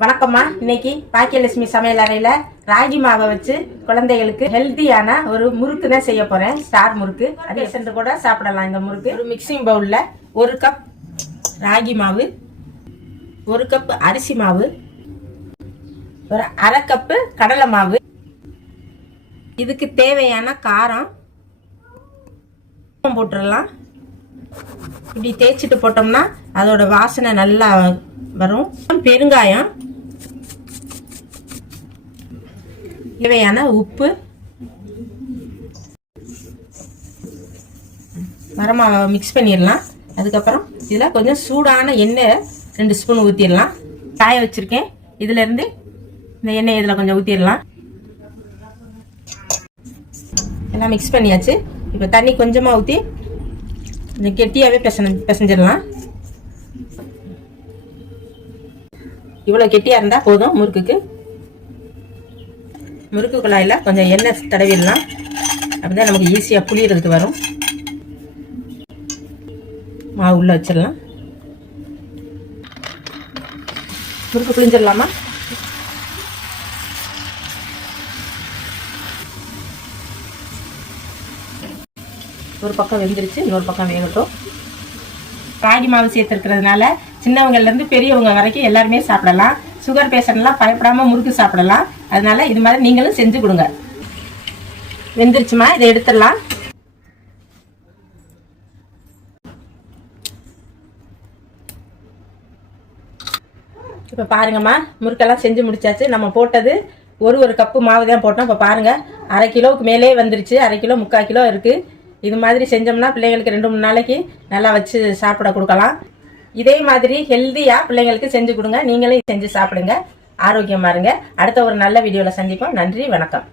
வணக்கம்மா. இன்னைக்கு பாக்கியலட்சுமி சமையல் அறையில ராகி மாவை வச்சு குழந்தைகளுக்கு ஹெல்த்தியான ஒரு முறுக்கு தான் செய்ய போறேன். ஸ்டார் முறுக்கு. அதே சென்று கூட சாப்பிடலாம். இந்த முறுக்கு ஒரு மிக்சிங் பவுல்ல 1 கப் ராகி மாவு, 1 கப் அரிசி மாவு, ஒரு 1/2 கப்பு கடலை மாவு, இதுக்கு தேவையான காரம் போட்டுடலாம். இப்படி தேய்ச்சிட்டு போட்டோம்னா அதோட வாசனை நல்லா வரும். பெருங்காயம், தேவையான உப்பு, வரமாவை மிக்ஸ் பண்ணிடலாம். அதுக்கப்புறம் இதில் கொஞ்சம் சூடான எண்ணெய் 2 ஸ்பூன் ஊற்றிடலாம். காய வச்சிருக்கேன். இதுல இருந்து இந்த எண்ணெய் இதில் கொஞ்சம் ஊற்றிடலாம். எல்லாம் மிக்ஸ் பண்ணியாச்சு. இப்போ தண்ணி கொஞ்சமாக ஊற்றி கொஞ்சம் கெட்டியாகவே பிசைஞ்சிடலாம். இவ்வளோ கெட்டியாக இருந்தால் போதும். முறுக்கு குழாயில் கொஞ்சம் எண்ணெய் தடவிடலாம். அப்படிதான் நமக்கு ஈஸியாக புளியறதுக்கு வரும். மாவு உள்ள வச்சிடலாம். முறுக்கு புளிஞ்சிடலாமா? ஒரு பக்கம் வெந்துருச்சு, இன்னொரு பக்கம் வேகட்டும். ராகி மாவு சேர்த்துருக்கிறதுனால சின்னவங்கலேருந்து பெரியவங்க வரைக்கும் எல்லாருமே சாப்பிடலாம். சுகர் பேஷண்ட்லாம் பயப்படாமல் முறுக்கு சாப்பிடலாம். அதனால இது மாதிரி நீங்களும் செஞ்சு கொடுங்க. வெந்துருச்சுமா, இதை எடுத்துடலாம். இப்போ பாருங்கம்மா, முறுக்கெல்லாம் செஞ்சு முடிச்சாச்சு. நம்ம போட்டது ஒரு கப்பு மாவு தான் போட்டோம். இப்போ பாருங்கள், 1/2 கிலோவுக்கு மேலே வந்துருச்சு. 1/2 கிலோ 3/4 கிலோ இருக்குது. இது மாதிரி செஞ்சோம்னா பிள்ளைங்களுக்கு 2-3 நாளைக்கு நல்லா வச்சு சாப்பிட கொடுக்கலாம். இதே மாதிரி ஹெல்த்தியாக பிள்ளைங்களுக்கு செஞ்சு கொடுங்க. நீங்களும் செஞ்சு சாப்பிடுங்க. ஆரோக்கியமாக இருங்க. அடுத்த ஒரு நல்ல வீடியோவில் சந்திப்போம். நன்றி, வணக்கம்.